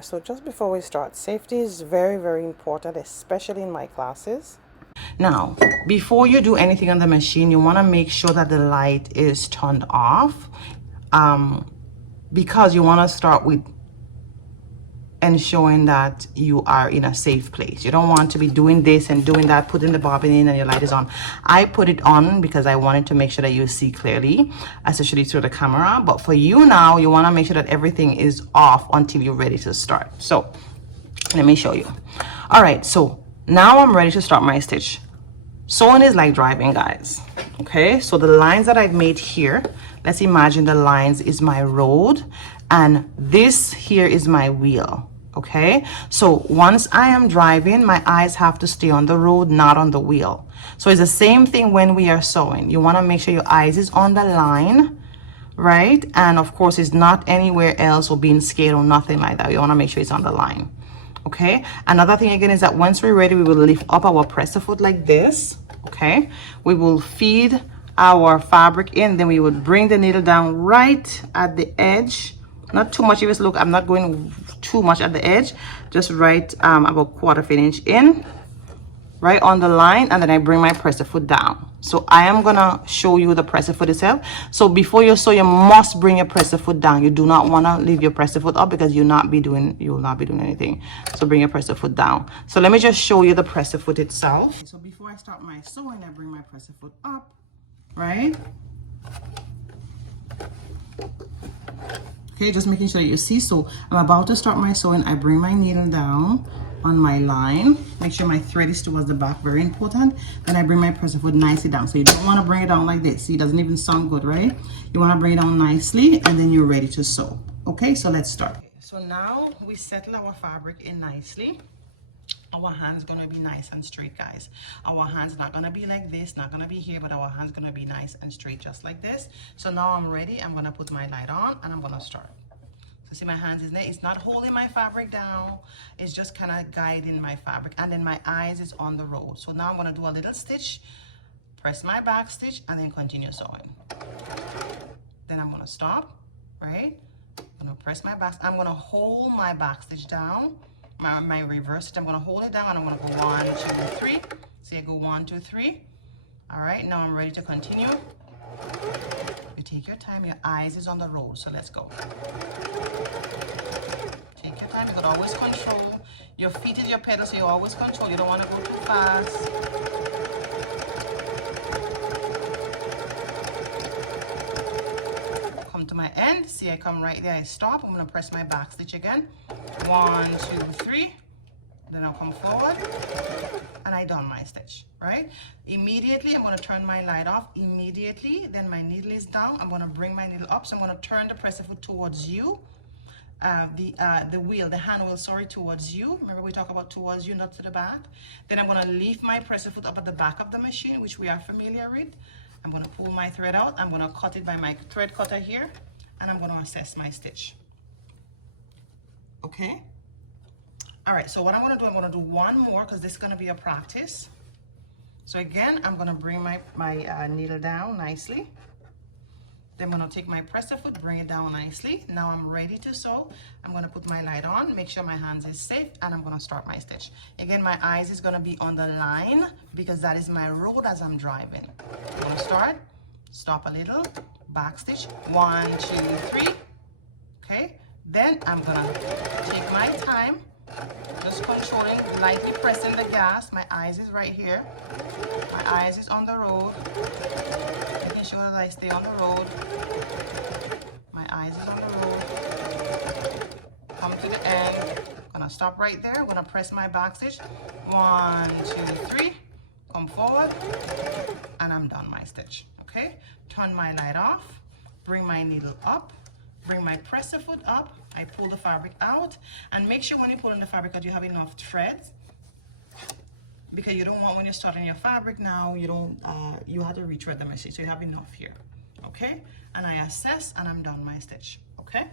So just before we start, safety is very, very important, especially in my classes. Now, before you do anything on the machine, you want to make sure that the light is turned off, because you want to start with ensuring that you are in a safe place. You don't want to be doing this and doing that, putting the bobbin in and your light is on. I put it on because I wanted to make sure that you see clearly, especially through the camera. But for you now, you want to make sure that everything is off until you're ready to start. So let me show you. All right, so now I'm ready to start my stitch. Sewing is like driving, guys. Okay, so the lines that I've made here, let's imagine the lines is my road and this here is my wheel. Okay, so once I am driving, my eyes have to stay on the road, not on the wheel. So it's the same thing when we are sewing. You want to make sure your eyes is on the line, right? And of course, it's not anywhere else or being scared or nothing like that. You want to make sure it's on the line. Okay, another thing again is that once we're ready, we will lift up our presser foot like this. Okay, we will feed our fabric in, then we would bring the needle down right at the edge, not too much. If you look, I'm not going too much at the edge, just right about 1/4 inch in, right on the line, and then I bring my presser foot down. So I am gonna show you the presser foot itself. So before you sew, you must bring your presser foot down. You do not want to leave your presser foot up because you will not be doing anything. So bring your presser foot down. So let me just show you the presser foot itself. So before I start my sewing, I bring my presser foot up, right? Okay, just making sure that you see. So I'm about to start my sewing. I bring my needle down on my line, make sure my thread is towards the back, very important. Then I bring my presser foot nicely down. So you don't want to bring it down like this. See, it doesn't even sound good, right? You want to bring it down nicely and then you're ready to sew. Okay, so let's start. Okay, so now we settle our fabric in nicely. Our hands gonna be nice and straight, guys. Our hands not gonna be like this, not gonna be here, but our hands gonna be nice and straight, just like this. So now I'm ready. I'm gonna put my light on and I'm gonna start. So see, my hands is there. It's not holding my fabric down. It's just kind of guiding my fabric. And then my eyes is on the road. So now I'm gonna do a little stitch, press my back stitch, and then continue sewing. Then I'm gonna stop, right? I'm gonna press my back. I'm gonna hold my back stitch down. My reverse stitch, I'm gonna hold it down and I'm gonna go 1, 2, 3. So you go 1, 2, 3. All right, now I'm ready to continue. You take your time, your eyes is on the road, so let's go. Take your time, you could always control. Your feet is your pedal, so you always control. You don't wanna go too fast. Come to my end, see I come right there, I stop. I'm gonna press my back stitch again. 1, 2, 3. Then I'll come forward and I done my stitch, right? Immediately, I'm gonna turn my light off. Immediately, then my needle is down. I'm gonna bring my needle up. So I'm gonna turn the presser foot towards you. The wheel, the hand wheel, sorry, towards you. Remember we talk about towards you, not to the back. Then I'm gonna lift my presser foot up at the back of the machine, which we are familiar with. I'm gonna pull my thread out. I'm gonna cut it by my thread cutter here, and I'm gonna assess my stitch. Okay? All right, so what I'm gonna do, I'm gonna do one more because this is gonna be a practice. So again, I'm gonna bring my needle down nicely. Then I'm gonna take my presser foot, bring it down nicely. Now I'm ready to sew. I'm gonna put my light on, make sure my hands is safe, and I'm gonna start my stitch. Again, my eyes is gonna be on the line because that is my road as I'm driving. I'm gonna start, stop a little, back stitch, 1, 2, 3. Okay, then I'm gonna take my time, just controlling, lightly pressing the gas. My eyes is right here. My eyes is on the road. Making sure that I stay on the road. My eyes is on the road. Come to the end. Gonna stop right there. I'm gonna press my back stitch. 1, 2, 3. Come forward. And I'm done my stitch. Okay? Turn my light off. Bring my needle up. Bring my presser foot up. I pull the fabric out, and make sure when you pull in the fabric that you have enough threads, because you don't want, when you're starting your fabric now, you don't you have to retread the machine, so you have enough here. Okay, and I assess and I'm done my stitch. Okay.